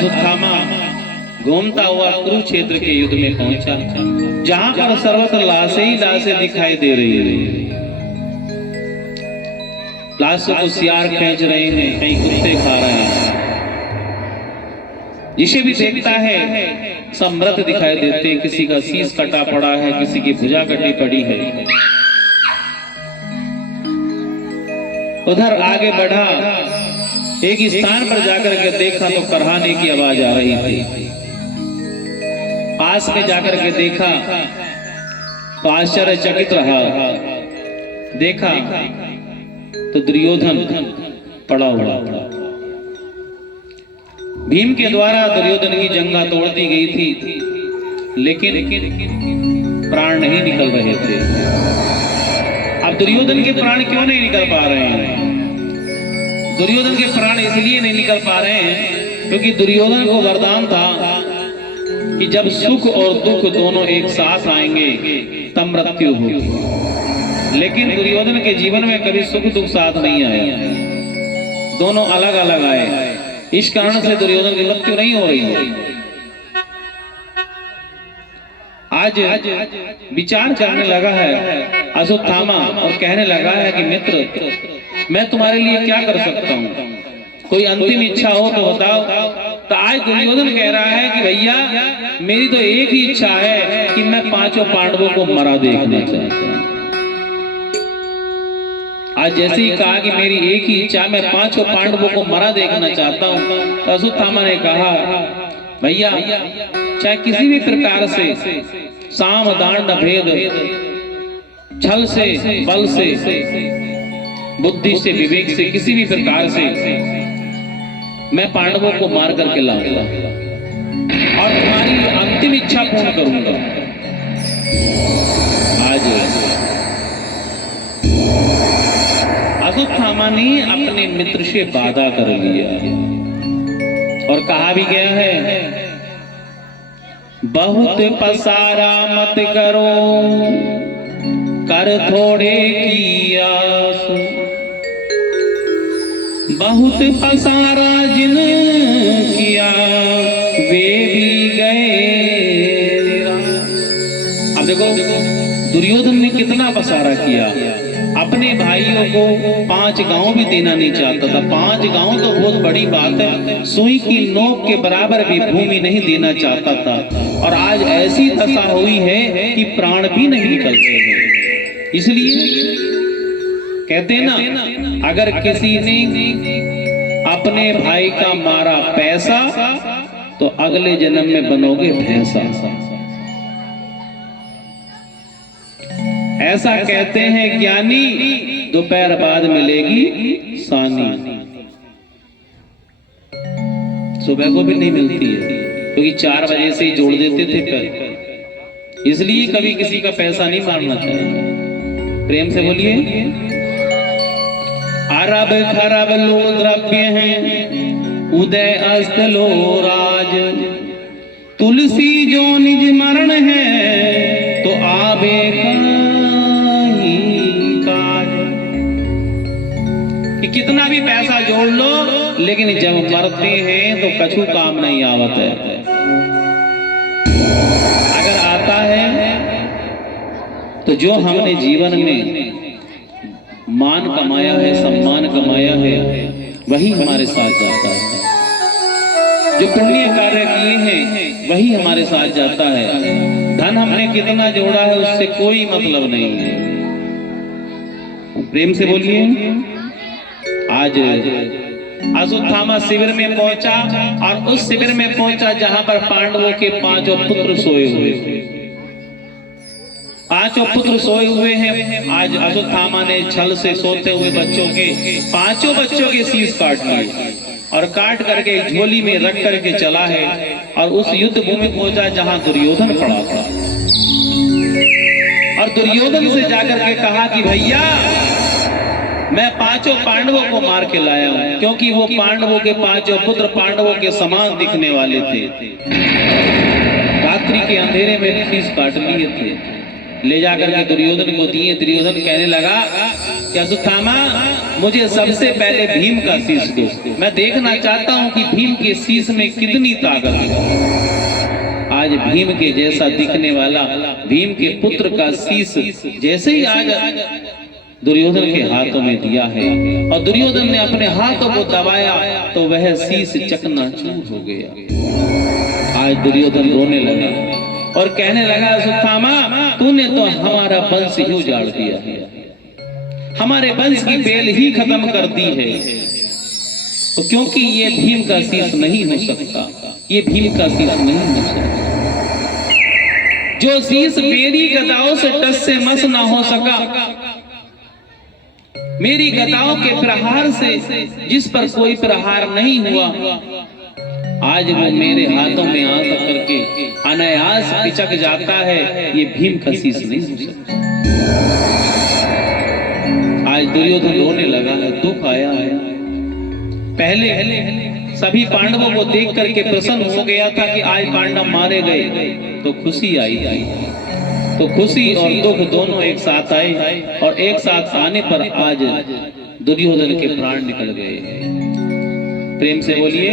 अश्वत्थामा घूमता हुआ कुरुक्षेत्र के युद्ध में पहुंचा, जहां पर सर्वत्र लाशें ही लाशें दिखाई दे रही है। लाशों को सियार खींच रहे हैं, कहीं कुत्ते खा रहे हैं। जिसे भी देखता है सब मृत दिखाई देते हैं। किसी का शीश कटा पड़ा है, किसी की भुजा कटी पड़ी है। उधर आगे बढ़ा, एक स्थान पर जाकर के देखा तो करहाने की आवाज आ रही थी। पास में जाकर के देखा तो आश्चर्यचकित रहा। देखा तो दुर्योधन पड़ा हुआ। भीम के द्वारा दुर्योधन की जंगा तोड़ दी गई थी, लेकिन प्राण नहीं निकल रहे थे। अब दुर्योधन के प्राण क्यों नहीं निकल पा रहे हैं? दुर्योधन के प्राण इसलिए नहीं निकल पा रहे हैं क्योंकि दुर्योधन को वरदान था कि जब सुख और दुख दोनों एक साथ आएंगे तब मृत्यु होगी। लेकिन दुर्योधन के जीवन में कभी सुख दुख साथ नहीं आया, दोनों अलग अलग आए। इस कारण से दुर्योधन की मृत्यु नहीं हो रही है। आज विचार करने लगा है अश्वत्थामा और कहने लगा है कि मित्र, मैं तुम्हारे लिए क्या कर सकता हूँ? कोई अंतिम इच्छा हो तो बताओ। तो आज दुर्योधन कह रहा है कि भैया मेरी तो एक ही इच्छा है कि मैं पांचों पांडवों को मरा देखना चाहता हूँ। आज जैसे ही कहा कि मेरी एक ही इच्छा, मैं पांचों पांडवों को मरा देखना चाहता हूँ, तो अश्वत्थामा ने कहा भैया चाहे किसी भी प्रकार से, साम दांड भेद, छल से, बल से, बुद्धि से, विवेक से, किसी भी प्रकार से मैं पांडवों को मार करके लाऊंगा और तुम्हारी अंतिम इच्छा पूर्ण करूंगा। आज अश्वत्थामा ने अपने मित्र से वादा कर लिया और कहा भी गया है, बहुत पसारा मत करो, कर थोड़े की आस, बहुत पसारा जिन किया वे भी गए। अब देखो दुर्योधन ने कितना पसारा किया। अपने भाइयों को 5 गांव भी देना नहीं चाहता था। 5 गांव तो बहुत बड़ी बात है, सुई की नोक के बराबर भी भूमि नहीं देना चाहता था। और आज ऐसी दशा हुई है कि प्राण भी नहीं निकलते हैं। इसलिए कहते हैं ना, अगर किसी ने अपने भाई का मारा पैसा तो अगले जन्म में बनोगे भैंसा। ऐसा कहते हैं ज्ञानी, दोपहर बाद मिलेगी सानी। सुबह को भी नहीं मिलती है क्योंकि 4 बजे से ही जोड़ देते थे पैर। इसलिए कभी किसी का पैसा नहीं मारना चाहिए। प्रेम से बोलिए। अरब खरब लो द्रव्य हैं, उदय अस्त लो राज, तुलसी जो निज मरण है तो आबे काई काज। कि कितना भी पैसा जोड़ लो, लेकिन जब मरते हैं तो कछु काम नहीं आवत है। अगर आता है तो जो हमने जीवन में मान कमाया है, सम्मान कमाया है, वही हमारे साथ जाता है। जो पुण्य कार्य किए हैं वही हमारे साथ जाता है। धन हमने कितना जोड़ा है उससे कोई मतलब नहीं है। प्रेम से बोलिए। आज अश्वत्थामा शिविर में पहुंचा और उस शिविर में पहुंचा जहां पर पांडवों के 5 पुत्र सोए हुए थे। 5 पुत्र सोए हुए हैं। आज अश्वत्थामा ने छल से सोते हुए बच्चों के 5 बच्चों के शीश काट लिए और काट करके झोली में रख करके चला है और उस युद्ध भूमि पहुंचा जहां दुर्योधन पड़ा था। और दुर्योधन से जाकर के कहा कि भैया मैं 5 पांडवों को मार के लाया हूं, क्योंकि वो पांडवों के 5 पुत्र पांडवों के समान दिखने वाले थे। रात्रि के अंधेरे में शीश काट लिए थे, ले जाकर के दुर्योधन को दिए। दुर्योधन कहने लगा कि अश्वत्थामा मुझे सबसे पहले भीम का शीश दो, मैं देखना चाहता हूं कि भीम के शीश में कितनी ताकत है। आज भीम के जैसा दिखने वाला भीम के पुत्र का शीश जैसे ही आज दुर्योधन के हाथों में दिया है और दुर्योधन ने अपने हाथों को दबाया तो वह शीश चकनाचूर हो गया। आज दुर्योधन रोने लगा और कहने लगा, अश्वत्थामा तूने तो हमारा वंश ही उजाड़ दिया, हमारे वंश की बेल ही खत्म कर दी है। तो क्योंकि ये भीम का शीश नहीं हो सकता, ये भीम का शीश नहीं हो सकता। जो शीश मेरी गदाओं से टस से मस ना हो सका, मेरी गदाओं के प्रहार से जिस पर कोई प्रहार नहीं हुआ, आज वो मेरे हाथों में आ करके अनायास पिचक जाता है, ये भीम का शीश नहीं हो सकता। आज दुर्योधन रोने लगा है, दुख आया है। पहले सभी पांडवों को देख करके प्रसन्न हो गया था कि आज पांडव मारे गए, तो खुशी आई थी। तो खुशी और दुख दोनों एक साथ आए और एक साथ आने पर आज दुर्योधन के प्राण निकल गए। प्रेम से बोलिए।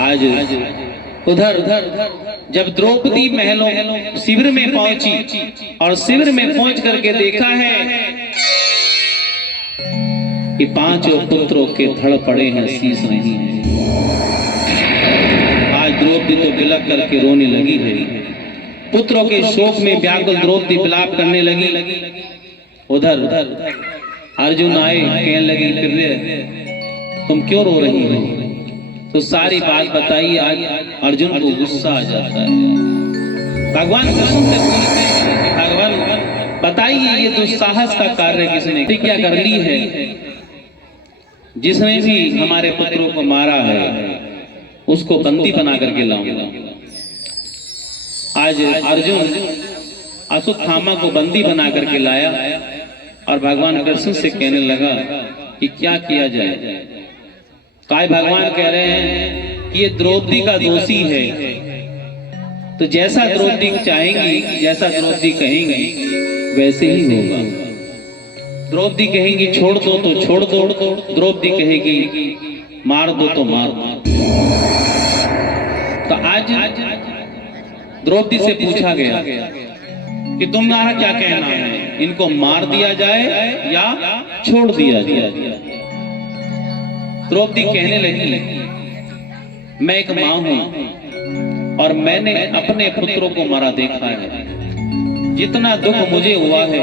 आज उधर जब द्रौपदी महलों शिविर में पहुंची और शिविर में पहुंच करके देखा है कि पांचों पुत्रों के धड़ पड़े हैं, शीश नहीं है। आज द्रौपदी तो बिलक करके रोने लगी है। पुत्रों के शोक में व्याकुल द्रौपदी विलाप करने लगी। उधर अर्जुन आए, कहने लगे, फिर तुम क्यों रो रही हो? तो सारी बात बताई। आज अर्जुन को गुस्सा आ जाता है। भगवान कृष्ण से पूछते हैं, भगवान बताइए ये दुस्साहस का कार्य किसने क्या कर ली है? जिसने भी हमारे पुत्रों को मारा है उसको बंदी बना करके लाऊंगा। आज अर्जुन अश्वत्थामा को बंदी बना करके लाया और भगवान कृष्ण से कहने लगा कि क्या किया जाए। काय भगवान कह रहे हैं कि ये द्रौपदी का दोषी है, तो जैसा द्रौपदी चाहेंगी, जैसा द्रौपदी कहेंगी वैसे ही होगा। द्रौपदी कहेंगी छोड़ दो तो छोड़ दो, द्रौपदी कहेगी मार दो तो मार दो। तो आज द्रौपदी से पूछा गया कि तुम्हारा क्या कहना है, इनको मार दिया जाए या छोड़ दिया जाए? द्रौपदी कहने लगी, मैं एक मां हूं और मैंने अपने पुत्रों को मारा देखा है। जितना दुख मुझे हुआ है,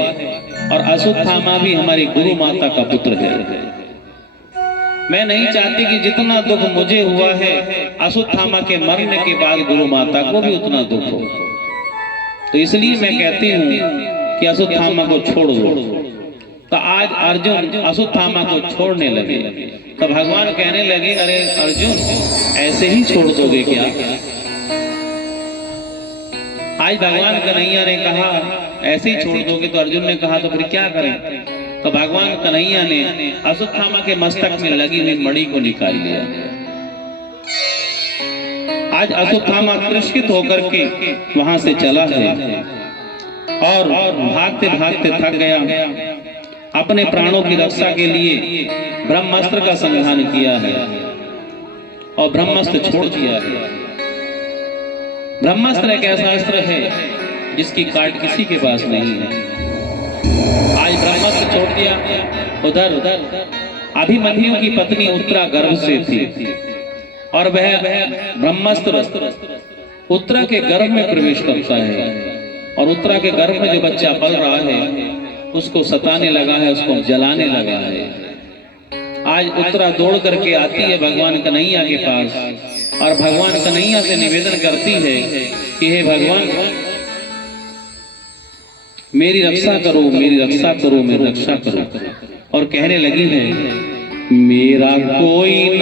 और अश्वत्थामा भी हमारी गुरु माता का पुत्र है, मैं नहीं चाहती कि जितना दुख मुझे हुआ है अश्वत्थामा के मरने के बाद गुरु माता को भी उतना दुख हो। तो इसलिए मैं कहती हूं कि अश्वत्थामा को छोड़ दो। तो आज अर्जुन अश्वत्थामा को छोड़ने लगे। तो भगवान कहने लगे, अरे अर्जुन ऐसे ही छोड़ दोगे क्या? आज भगवान कन्हैया ने कहा ऐसे ही छोड़ दोगे, तो अर्जुन ने कहा तो फिर क्या करें? तो भगवान कन्हैया ने अश्वत्थामा के मस्तक में लगी हुई मणि को निकाल लिया। आज अश्वत्थामा तिरस्कृत होकर के वहां से चला है और भागते भागते थक गया। अपने प्राणों की रक्षा के लिए ब्रह्मास्त्र का संधान किया है और ब्रह्मास्त्र छोड़ दिया है। ब्रह्मास्त्र एक ऐसा अस्त्र है जिसकी काट किसी के पास नहीं है। आज ब्रह्मास्त्र छोड़ दिया। उधर अभिमन्यु की पत्नी उत्तरा गर्भ से थी और वह ब्रह्मास्त्र उत्तरा के गर्भ में प्रवेश करता है और उत्तरा के गर्भ में जो बच्चा पल रहा है उसको सताने लगा है, उसको जलाने लगा है। आज उत्तरा दौड़ करके आती है भगवान कन्हैया के पास और भगवान कन्हैया से निवेदन करती है कि हे भगवान मेरी रक्षा करो, मेरी रक्षा करो, मेरी रक्षा करो। और कहने लगी है, मेरा कोई